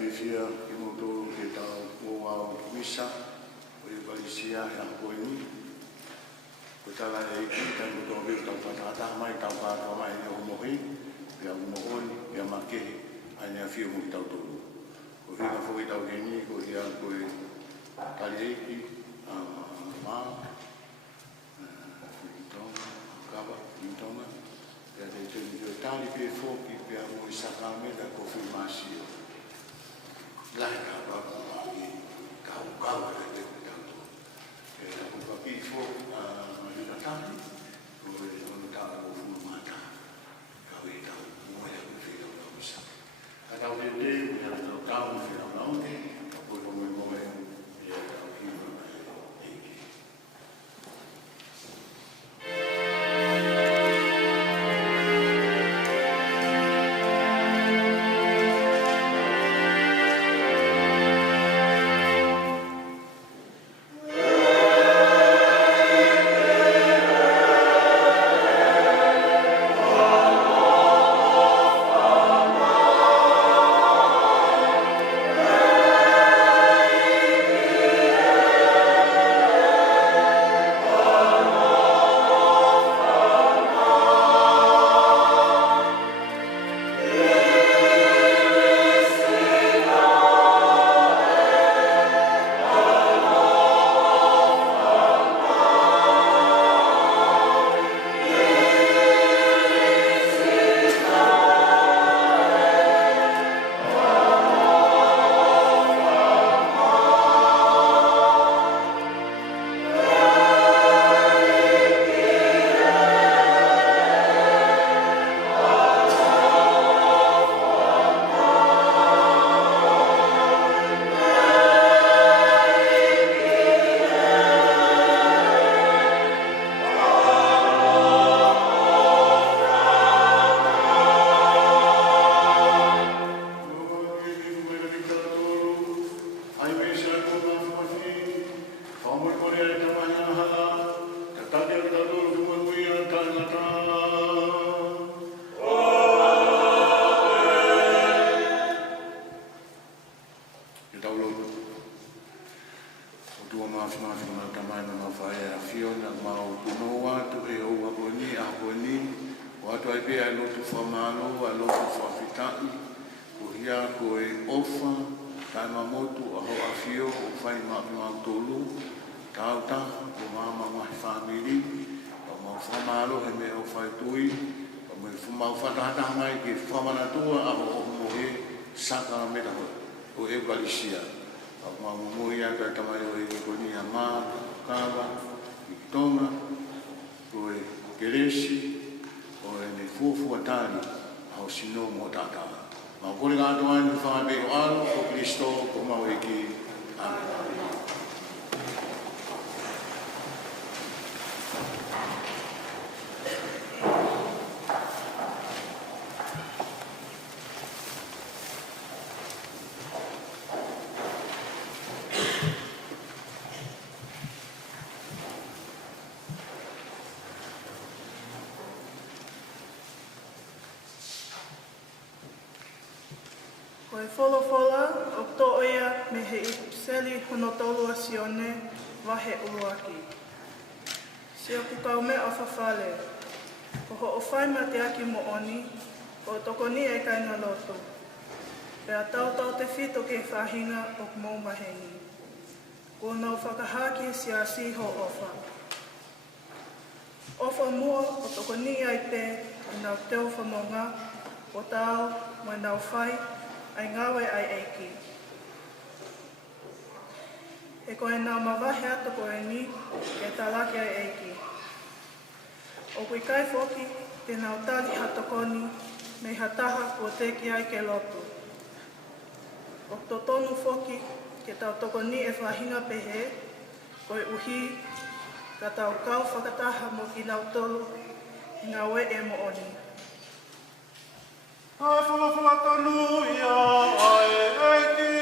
whiwhia ki moto ke tau o au misa o i walisia e Ahokoni. Ko tala e ki kai moto o tau whatata mai tau kātua mai e o mohi pia umohoni pia makehi ai nea whio mo i tau tolu. Ko hina fo i tau keni ko ia ko e tali eiki maa Filikitonga, Ahokava Filikitonga. Pia te tēni ki o tāli pia fōki pia mo i sakameta ko whimasio. Lai ka papa maki ka ukawa e te kutanto. E ta kupaki fo marina tāli ko e ono tāla ko fulu mata. Ka ui tau moea ku whira o misa. Ka tau te te, mi hana tau tau mi whira o naute, ka pui ko moe moe e tau hima e eiki. Ko e wholofola o tō oia me he seli hono tolu a sione wahe uluaki. Sia kukau me a whawhale, ko ho o whaima te aki mo oni, ko toko ni e kaina loto. Pea tau te whito ke whahinga o mō mahengi. Ko nau whakahaki sia siho ofa. Ofa mua o toko ni ai pe i nau teo whanonga, o tau mai nau whai, ai ngawe ai eiki. E koe nā mawahe atu koe ni, e talaki ai eiki. O kui kai whoki, te nau tali hatokoni, mei hataha o teki ai ke lotu. O to tonu whoki, ke tau tokoni e whahinga pehe, koe uhi, ka tau kau whakataha mo ki nau tolu, ngā we e mo oni. Ai whalawhala tonu ia ai eiki.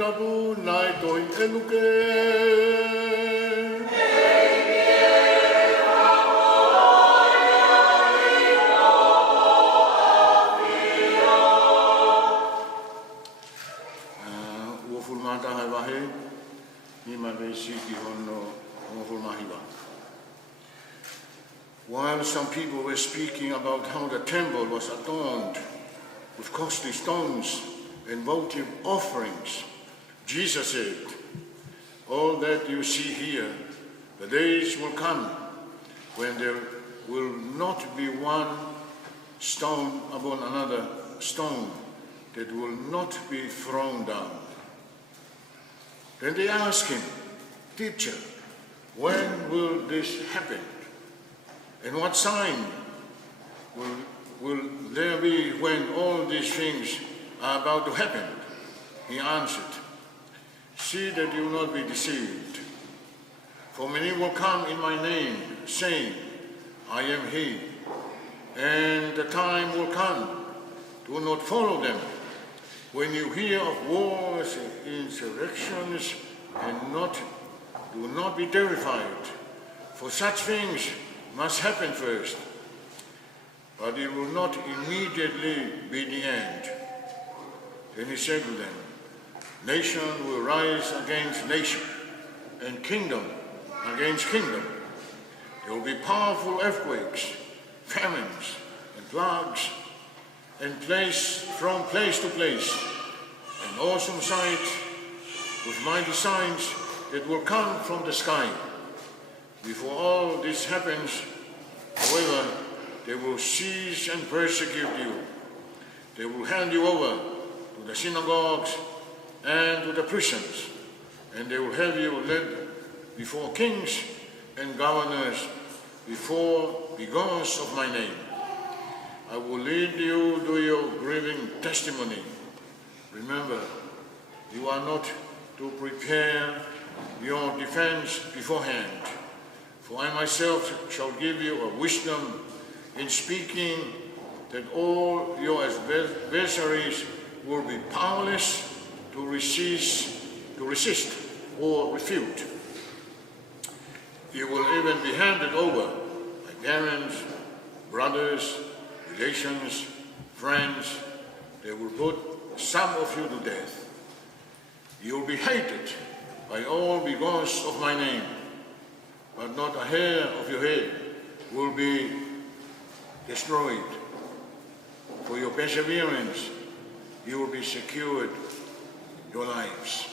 tapu nai toi eluke. Ua fulmata hai wahe, ni ma vesi ki hono ua fulmahiwa. While some people were speaking about how the temple was adorned with costly stones and votive offerings, Jesus said, all that you see here, the days will come when there will not be one stone upon another stone that will not be thrown down. Then they asked him, Teacher, when will this happen? And what sign will there be when all these things are about to happen? He answered, see that you will not be deceived. For many will come in my name, saying, I am he. And the time will come, do not follow them. When you hear of wars and insurrections, do not be terrified, for such things must happen first, but it will not immediately be the end. Then he said to them, nation will rise against nation, and kingdom against kingdom. There will be powerful earthquakes, famines, and plagues, and from place to place, and awesome sights with mighty signs that will come from the sky. Before all this happens, however, they will seize and persecute you. They will hand you over to the synagogues and to the prisons, and they will have you led before kings and governors because of my name. I will lead you to your grieving testimony. Remember, you are not to prepare your defense beforehand. For I myself shall give you a wisdom in speaking that all your adversaries will be powerless to resist or refute. You will even be handed over by parents, brothers, relations, friends. They will put some of you to death. You will be hated by all because of my name. But not a hair of your head will be destroyed. For your perseverance, you will be secured your lives.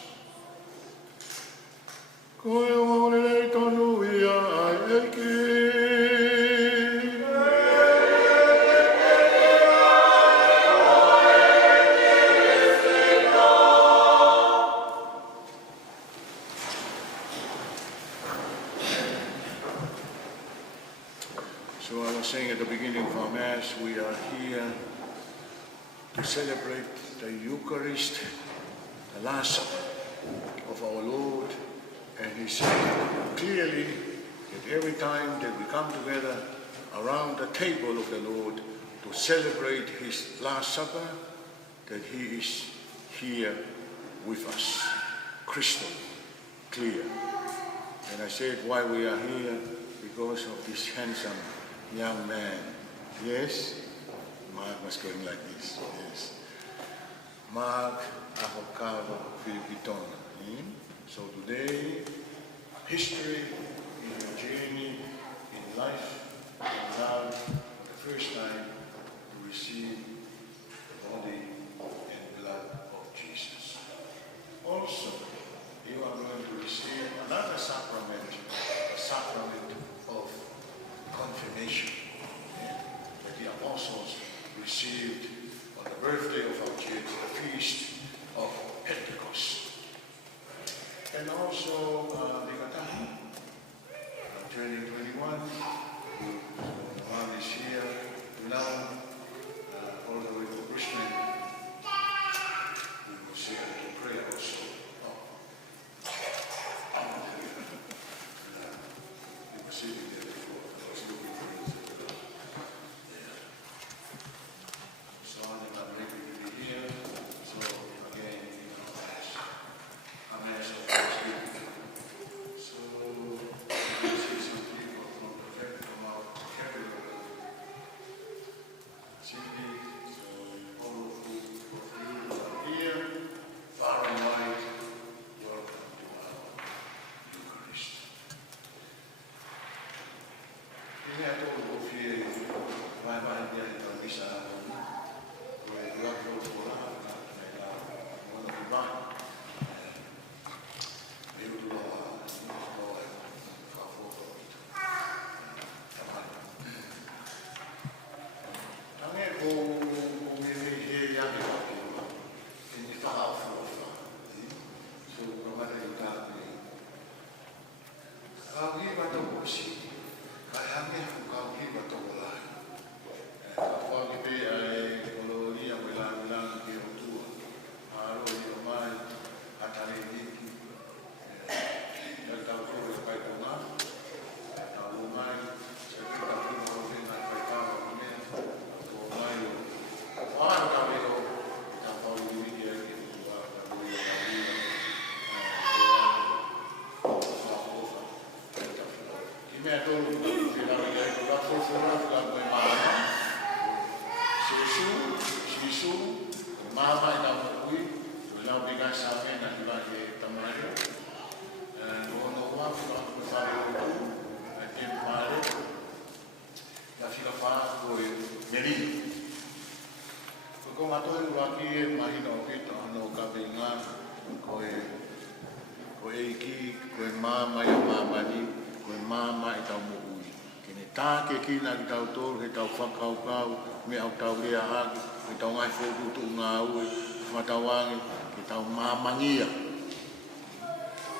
So I was saying at the beginning of our Mass, we are here to celebrate the Eucharist, the Last Supper of our Lord. And he said clearly that every time that we come together around the table of the Lord to celebrate his Last Supper, that he is here with us, crystal clear. And I said why we are here, because of this handsome young man. Yes? Mark was going like this. Yes. Mark Ahokava Filikitonga. So today, history in your journey in life, and now for the first time to receive the body and blood of Jesus. Also, you are going to receive another sacrament, the sacrament of confirmation, that the apostles received on the birthday of our church, the feast of Pentecost. And also the Katahi, turning 21, one is here now, lau pika sa me na hiwa ke tamari. Ono wa fua ko fare o te mare. La fila fa ko meri. Ko mato e wa ki mahino ke to no ka benga ko ki ko mama ya mama ni ko mama e tau mo ui. Kene tā ke kina ki tau tōru he tau whakau me au tau rea haki, he tau ngai whoku tu ngā ue, whatawangi, he tau māmangia.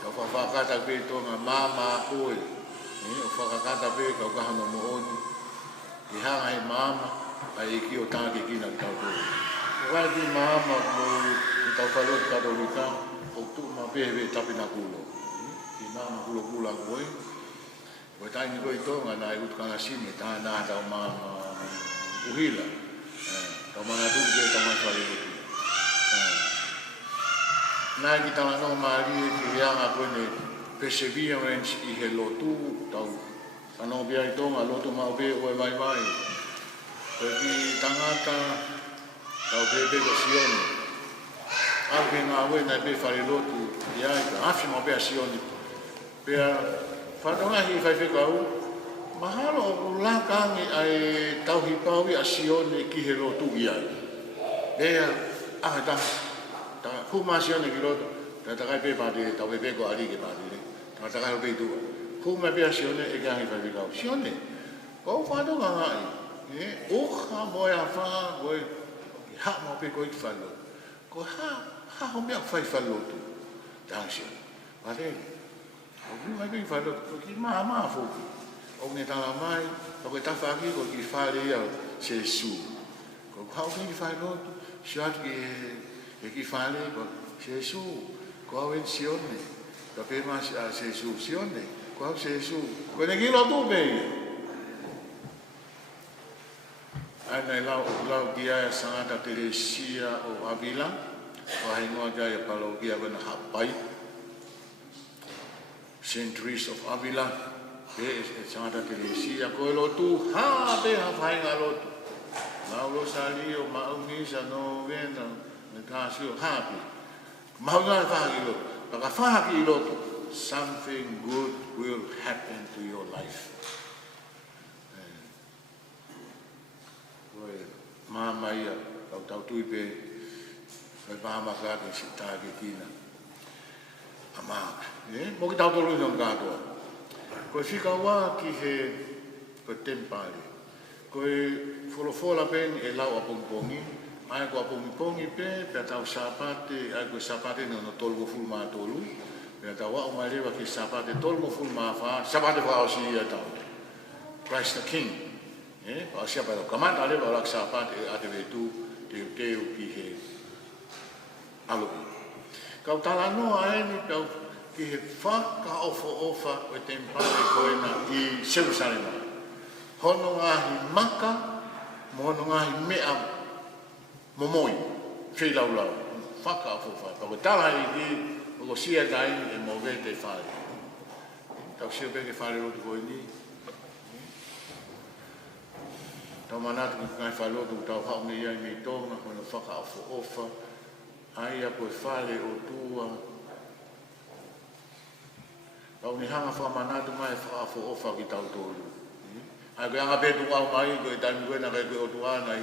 Tau whakakata pe tō ngā māma koe, o whakakata pe kau kahano mo oni. He hanga he māma, ai e ki o tā ke kina ki tau tōru. Wai ki māma mo he tau whalot katolika, o tu ma pehewe tapina kulo. Ki māma kulo kula koe. Koe tai ni koe tonga na e utukanga sime, tā nā tau māma uhila. Tau mana tuku ke tau mai whare utu. Nā ki tala no maari e ki reanga koe ne perseverance i he lotu, tau anō bia i tonga, lotu mau be oe mai mai. Koe ki tangata, tau pepe ko sione. Au ke ngā ue na be whare lotu, iai ka awhi mau bea sione. Pea whanonga hi whaiwhekau, mahalo o lakangi ai tauhi paui a sione ki he lotu iai. Ea, ta huma sione ki lotu, ta takai pe pātire, tau pepe ko ari ke pātire, ta takai ho peitua. Huma pia sione e kāngi whaiwhekau. Sione, kou whanonga ngai, oha moe a wha, koe, ha mo pe koe ki whalotu. Ko ha ho mea whaiwhalotu. Tāng sione, pātire. O mai ki whalotu, ki maa whoki. O ne tala mai, o ke tawhaki ko ki whare ia se su. Ko hau ki whalotu, siat ki whare ko se su. Ko hau en sione, ka pēma se su sione, ko hau se su. Ko ne ki lotu pēia. Ai nei lau ki aia Santa Teresia o Avila, ko hai ngoa kia ia palo kia wena hapai. Centuries of Avila, e Santa Teresia, ko e lotu, ha pe ha whainga lotu. Maulo salio, maumisa, novena, me kāsio, hapi. Maunga whahaki lotu, paka whahaki lotu, something good will happen to your life. Koe māma ia, tau tuipe, koe māma kāke si tāke kina. Ama, mo ki tau tolu non katoa. Koe whika wā ki he koe tempare. Koe wholofola peni e lau apongpongi. Ai ko apongpongi pe, pia tau sapate, ai koe sapate no tolu mo fulma tolu. Pia tau wā umarewa ki sapate tolu mo fulma wha, sapate wha o si ia tau. Christ the King. Pa siapa tau kamata lewa lak sapate ate vetu, teu ki he alopi. Kau tala noa eni kau ki he whaka ofa o te mpare koena i Jerusalema. Hono ngahi maka, mono ngahi mea momoi, whi laulau, whaka ofa. Kau tala i ki, o sia dai e mo te whare. Tau sia peke whare rotu koe ni. Tau manatu ki ngai whare rotu, tau haunga iai mei tonga, hono whaka ofa. Aia koe whare o tua. Kau ni hanga whamanatu mai whaafo ofa ki tau tōru. Ai koe anga pētu au mai, koe taimi koe na koe o tuana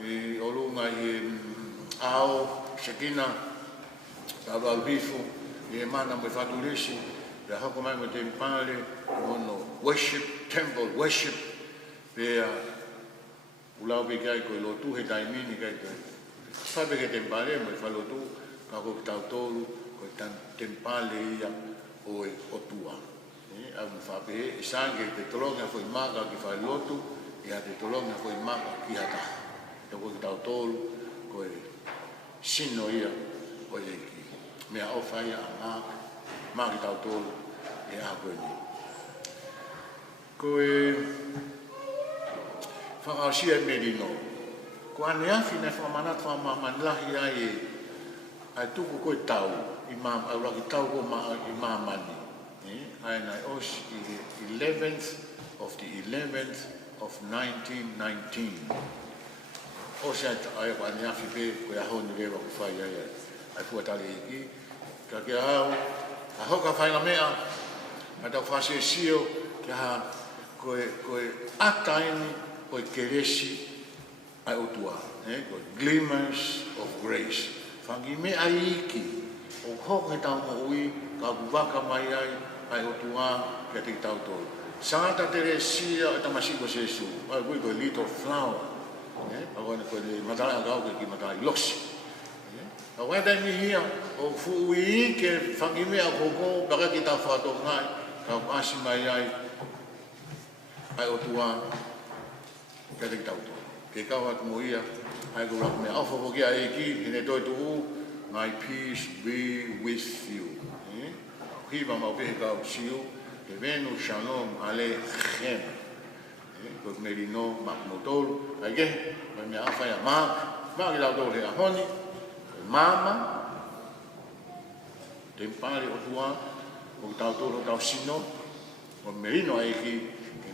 i olunga i ao, Shekina, tau au bifu, i mana mo whaturisi, pia hako mai mo te mpare, ono worship, temple worship, pia ulau pe kai koe lotu he taimini kai koe. Sabe ke tempale mo whalotu, ka ko tau tolu, ko tempale ia o e otua. Au mwhape, sange te tolonga foi maka ki whalotu, ia te tolonga foi maka ki hata. Te ko tau tolu, ko e sino ia o e ki. Mea ofa ia a maki tau tolu, e a koe ni. Ko e whakausia merino. Ko ane awhi nei whamanat whamamanilahi ai tuku koe tau, au raki tau ko i mamani. Ai nei os i 11th of 1919. o se ai wa ni afi pe ko ya ho ni le wa fai ai fu tali iki ka ke au a ho ka fai na mea ma ta fa se sio ke ha ko ataini o keresi ai o tua ko glimmers of grace fangi me ai iki o ho ke ta mo ui ka vaka mai ai o tua ke te tau to Santa Teresia ta masiko se su ai ko little flower agora ko le matala ga ko ki matala losi agora dai ni hia o fui ke fangime a koko baka kita fato ngai ka pasi mai ai o tua ke te tau ke ka wa mo ia ai ko me afo ko ki ai ki ne to tu my peace be with you ki va mo be ka siu ke venu shalom alechem ko merino makmotol kage me afa ya ma ki la do le ahoni mama tempare o tua o tau tolo tau sino o merino ai ki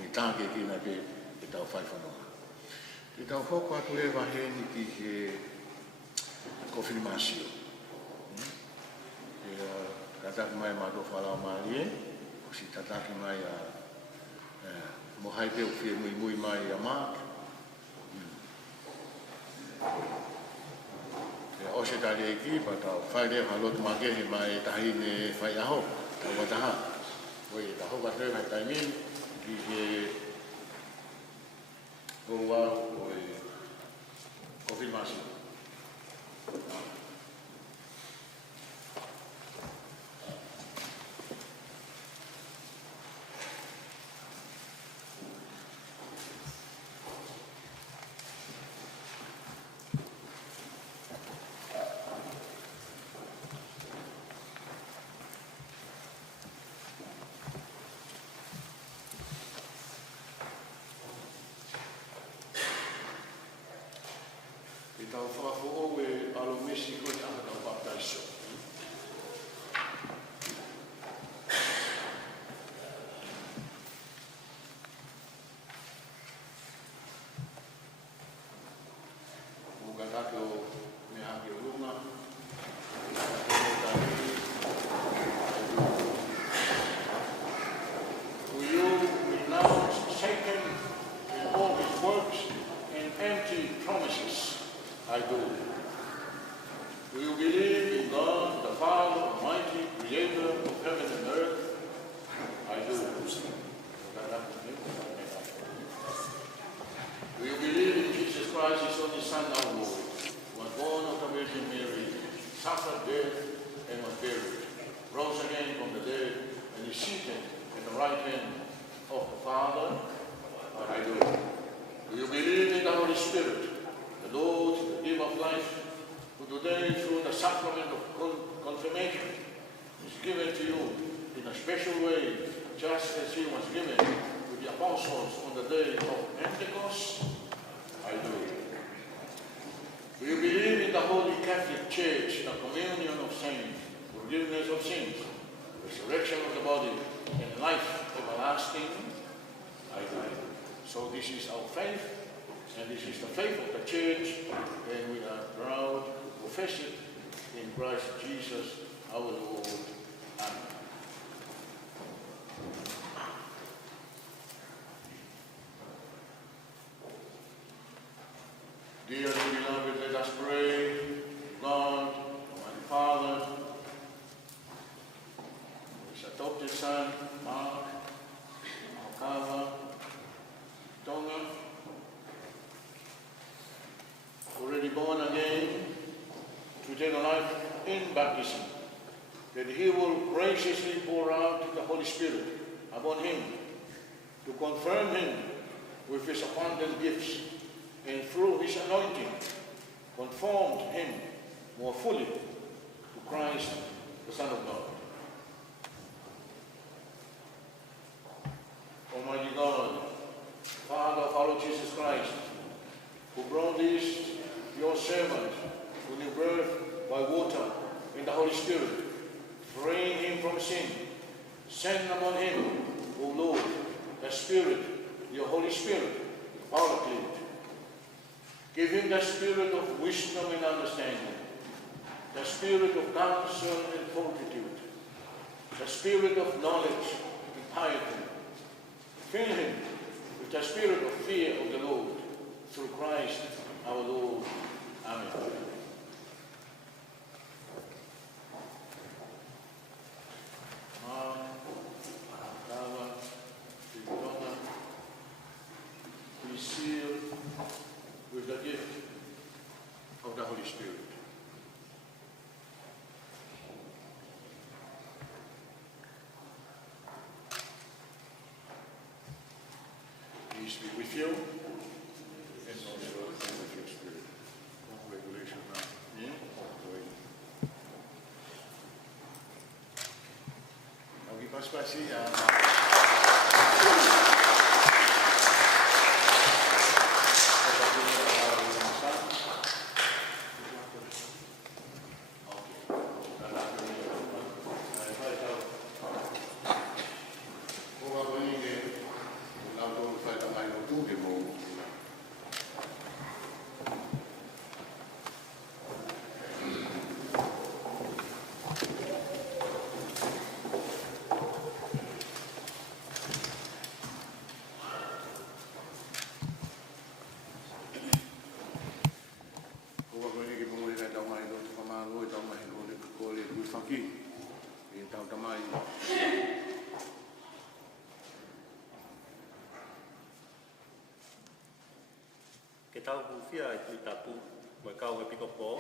ni tanke ki na ke tau fai fono ki tau foko atu le va heni ki ke confirmasio kata mai ma do fala mali o si tataki mai a mo hai pe o fie mui mai a ma o se talieki pa tau fai le halot ma ke he mai tahi ne fai aho tau wataha oi taho ka te mai taimin ki he o wa oi confirmasio tau whakafo o e alo mesi koe anga tau baptaiso. O katake o me hangi o runga, will you renounce Satan and all his works and empty promises? I do. Do you believe in God, the Father, Almighty, Creator of heaven and earth? I do. Do you believe in Jesus Christ, His only Son, our Lord, who was born of the Virgin Mary, suffered death, and was buried, rose again from the dead, and is seated at the right hand of the Father? I do. Do you believe in the Holy Spirit, the Lord, the giver of life, who today, through the sacrament of confirmation, is given to you in a special way, just as He was given to the apostles on the day of Pentecost? I do. Do you believe in the Holy Catholic Church, the communion of saints, forgiveness of sins, resurrection of the body, and life everlasting? I do. So this is our faith. And this is the faith of the Church, and we are proud to profess it in Christ Jesus our Lord. Amen. Dearly beloved, let us pray. God, Almighty Father, His adopted Son, Mark, Ahokava Filikitonga, already born again to eternal life in baptism, that He will graciously pour out the Holy Spirit upon him to confirm him with His abundant gifts, and through His anointing conformed him more fully to Christ, the Son of God. Almighty God, Father of our Lord Jesus Christ, who brought these your servants to new birth by water in the Holy Spirit, freeing him from sin, send upon him, O Lord, the Spirit, your Holy Spirit, Paraclete, Give him the spirit of wisdom and understanding, the spirit of counsel and fortitude, the spirit of knowledge and piety. Fill him with the spirit of fear of the Lord, through Christ our Lord. Amen. Ahokava Filikitonga, be sealed with the gift of the Holy Spirit. Peace be with you, and also with your spirit. Regulation now. Yeah? Terima kasih ya. Ke tau hufia i tui tapu, mai kau e piko pō,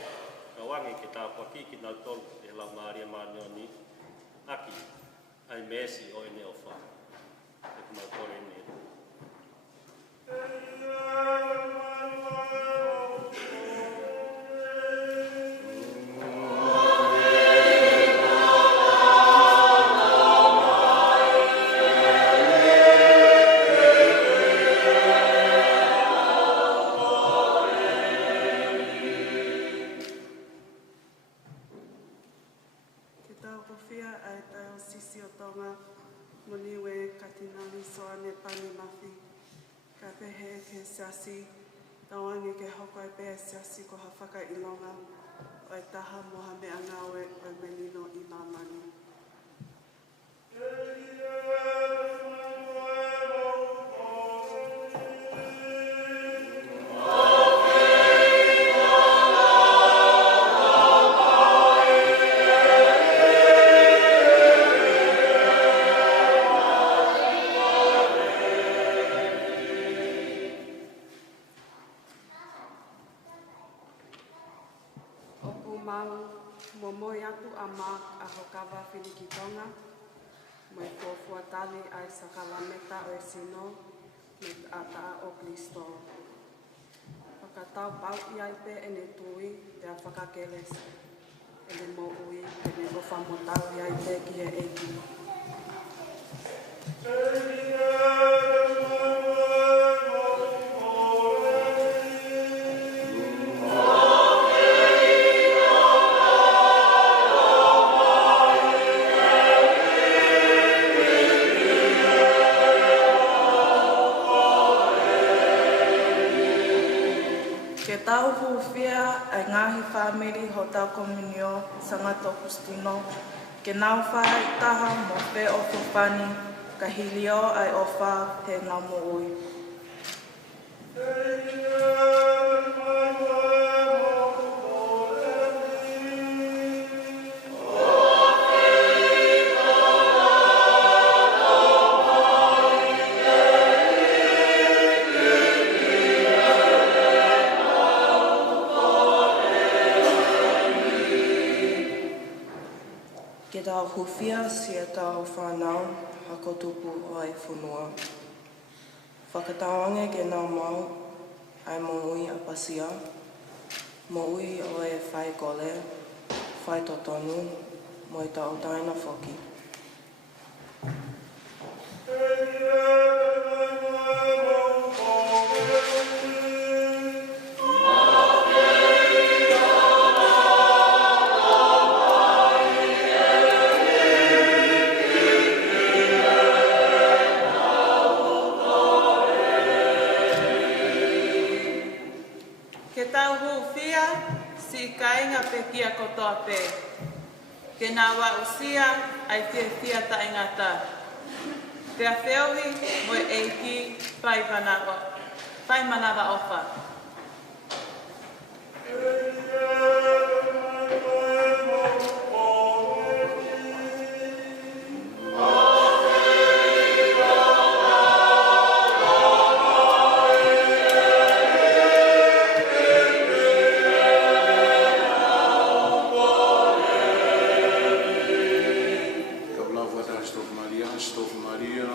ka wangi ke tau whaki ki nau tolu e lau Maria Manioni, aki, ai mesi o ene o wha, e kumau kore ene. Tawangi ke hoko e pēa siasi ko hawhaka i longa o e taha moha me angawe o melino i mamani. Ahokava Filikitonga, mai fuatali ai sakalameta o e sino, me ata o Kristo. Whakatau pau i ai pe ene tui, te a whakakeles, ene mo ui, ene o whamotau i ai pe ki e eki. Ke tau huwhia ai ngahi whamiri ho tau komunio sanga tōku stino, ke nau whai taha mo whe o whupani, ka hilio ai o wha he ngā mo ui. Ke tau huwhia sia tau whanau hako tupu o ai whunua. Whakataonge ke nau mau ai mo ui a pasia, mo ui o e whai kole, whai totonu, mo i tau taina whoki. ke nā wā usia ai fia ta ingata. Pea whiohi mo eiki pai manawa ofa. Maria,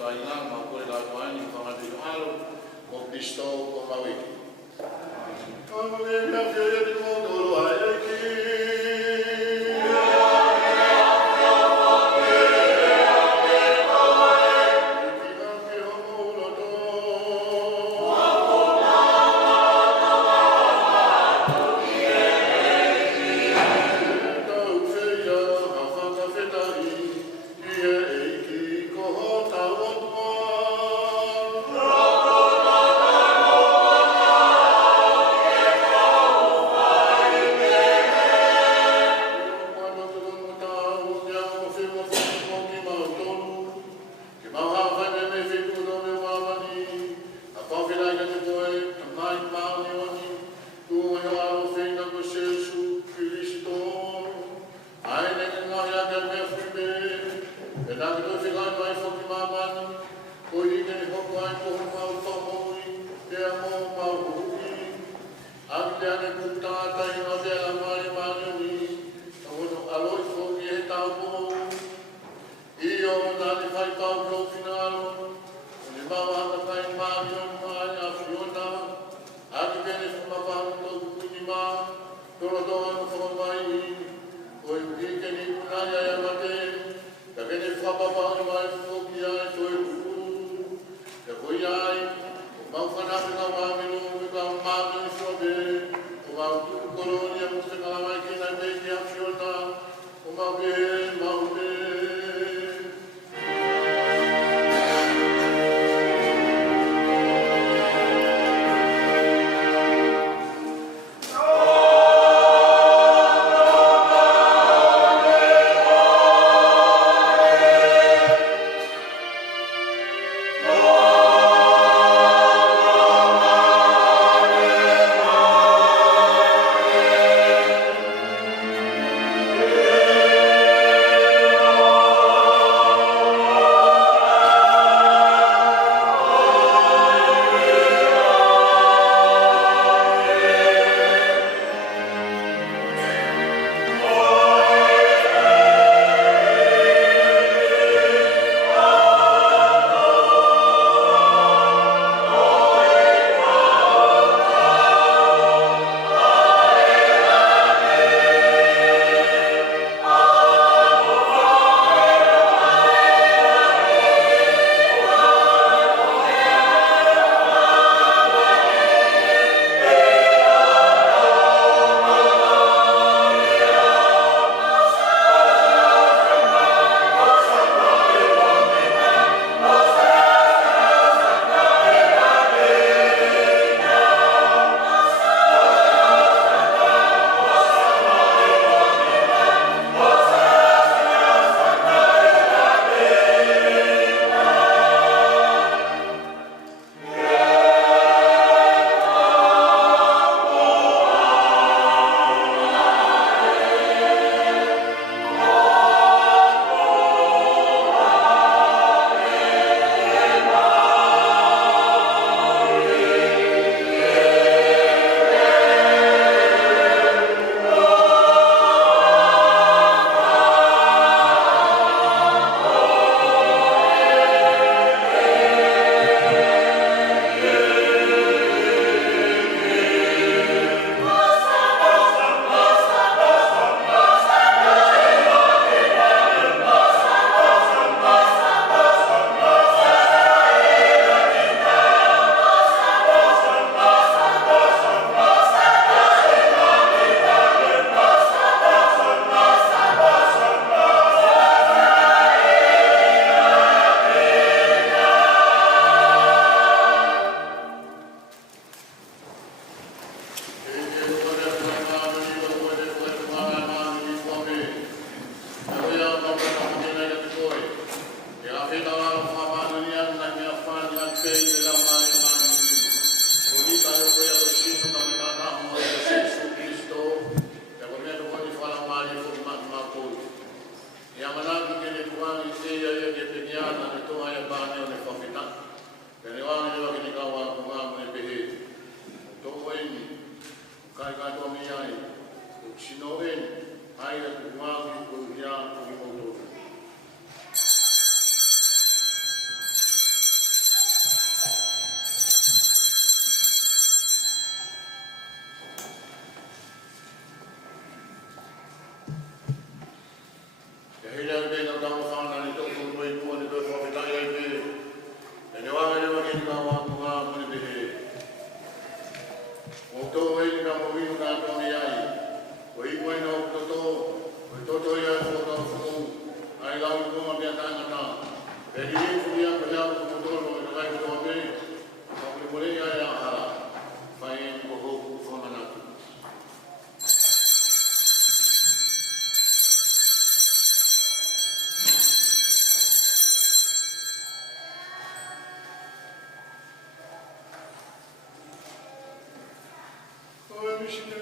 whakainga, ma kore la kuani, whamate o alo, o Kristo o mawiki. Kamune kia whia te mōtoro a eki. Kita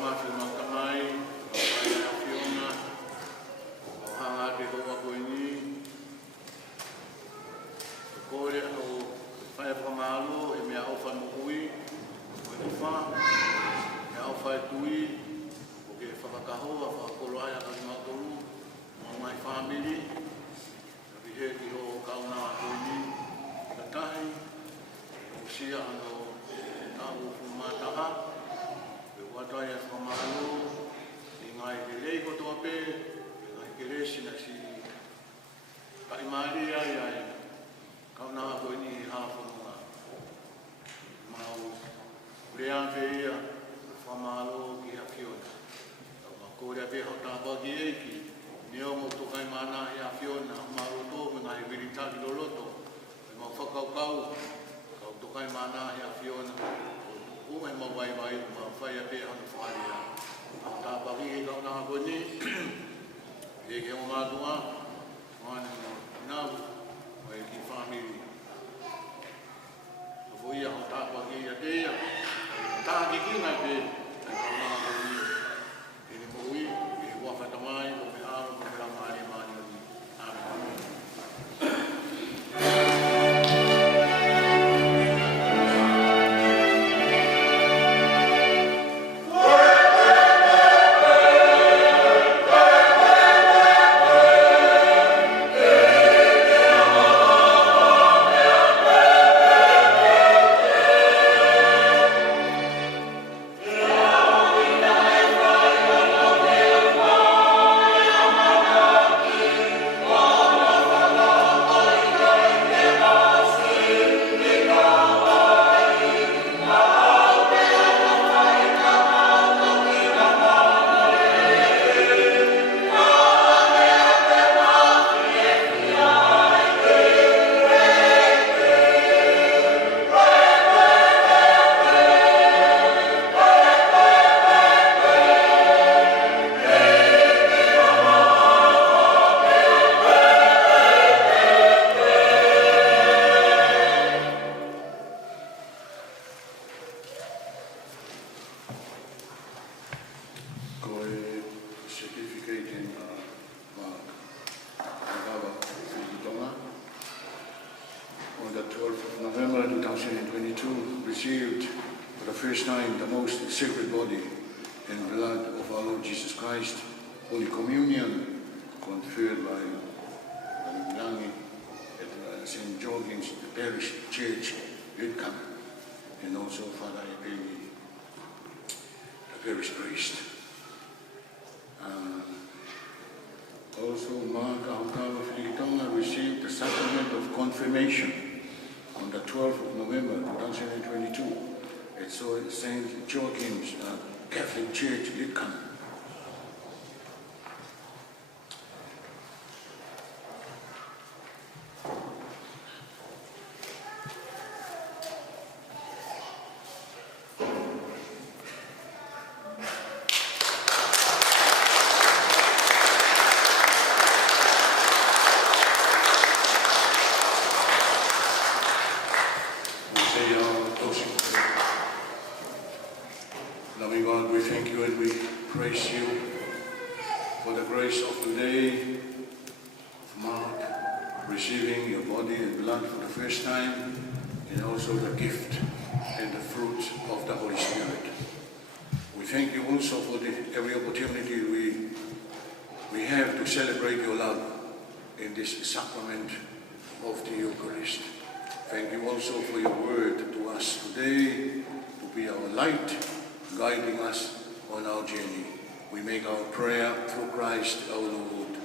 mafi makamai, whapai a whiona, o hanga te hoa koe ni. Kore au whae whamalo e mea au whai mokui, koe ni wha, mea au whae tui, o ke whakakahoa, whakakolo ai a kari matoru, o mai whamiri, ki he ki ho kauna a koe ni, katahi, o sia ano tāu fumataha, e watai a whamalo, i ngai ke lei kotoa pē, e ngai ke resi na si kaimari ai ai, kauna a koe ni hāwhanunga. Mau reanke ia, whamalo ki hawhiona. Tau ma kōrea pē hau tāpaki eiki, neo mo tokai mana i hawhiona, maroto me ngai viritaki loloto, e mau whakaukau, kau tokai mana i hawhiona, o mai mau vai vai, ma whai a pē hanu wharia. Hau tāpaki e kauna a koe ni, e ke o mātua, mani nau, mai ki whamiri. Ia ho tāpaki ia teia, tāki ki ngai pē, e kauna a koe ni, e ni moui, e wawhatamai, o me aro, o me ramari mani o ni. Amen. Ahokava Filikitonga. On the 12th of November 2022, received for the first time the most sacred body and blood of our Lord Jesus Christ, Holy Communion, conferred by Langi at St. Joachim's Parish Church, Lidcombe, and also Father Ebeli, the parish priest. Also, Mark Ahokava Filikitonga received the sacrament of confirmation on the 12th of November 2022 at St. Joachim's Catholic Church, Lidcombe. Loving God, we thank you and we praise you for the grace of today, of Mark receiving your body and blood for the first time, and also the gift and the fruit of the Holy Spirit. We thank you also for every opportunity we have to celebrate your love in this sacrament of the Eucharist. Thank you also for your word to us today, to be our light, guiding us on our journey. We make our prayer through Christ our Lord.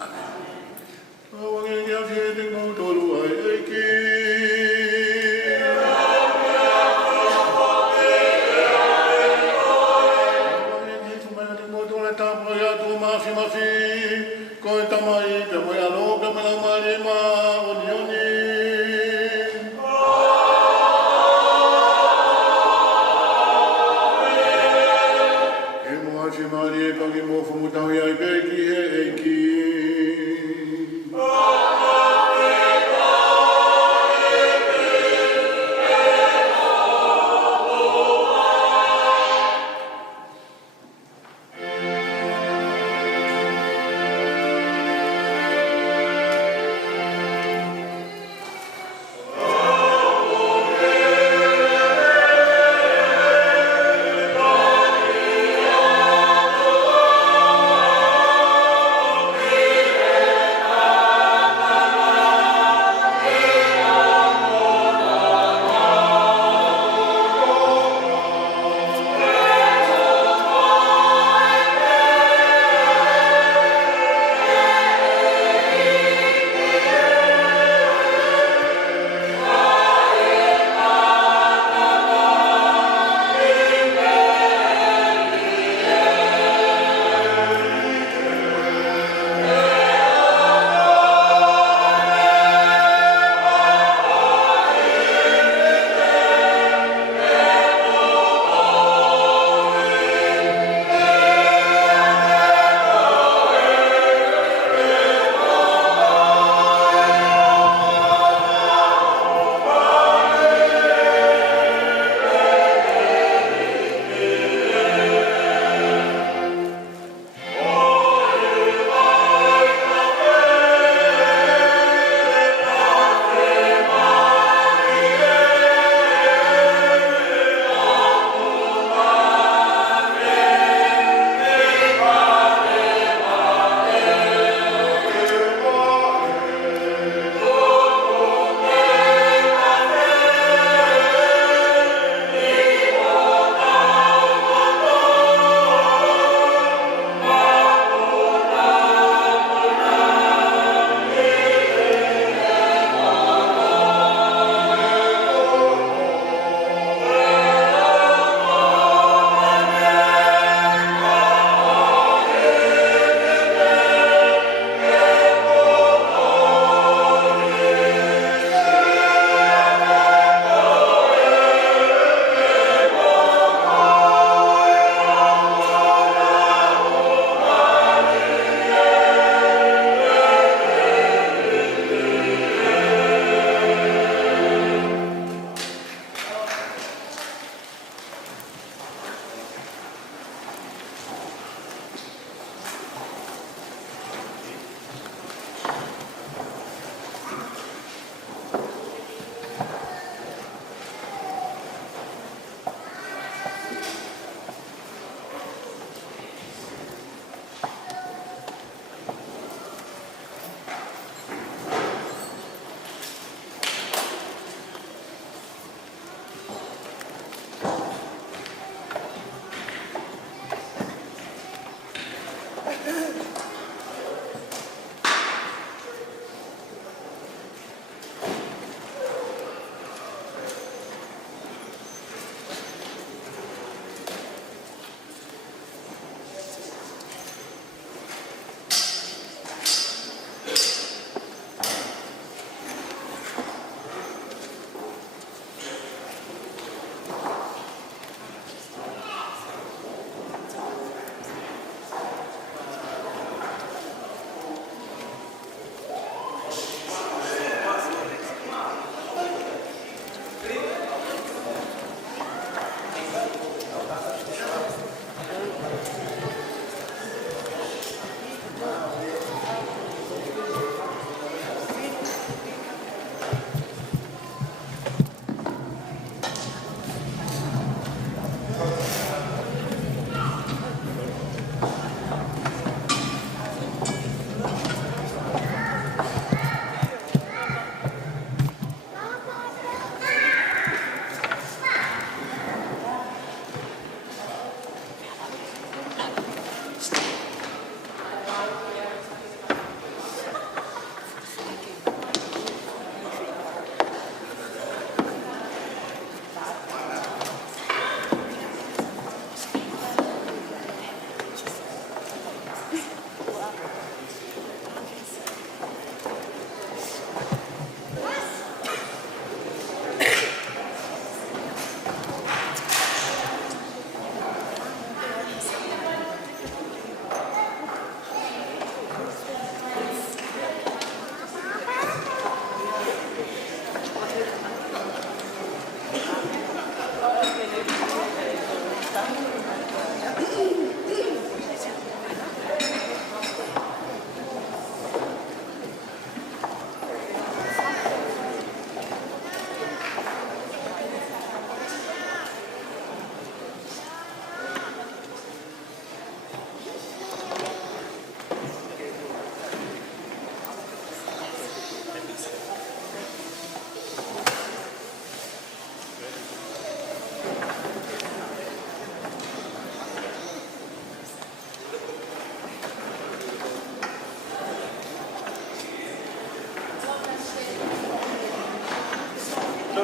Amen.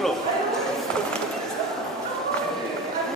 Solo.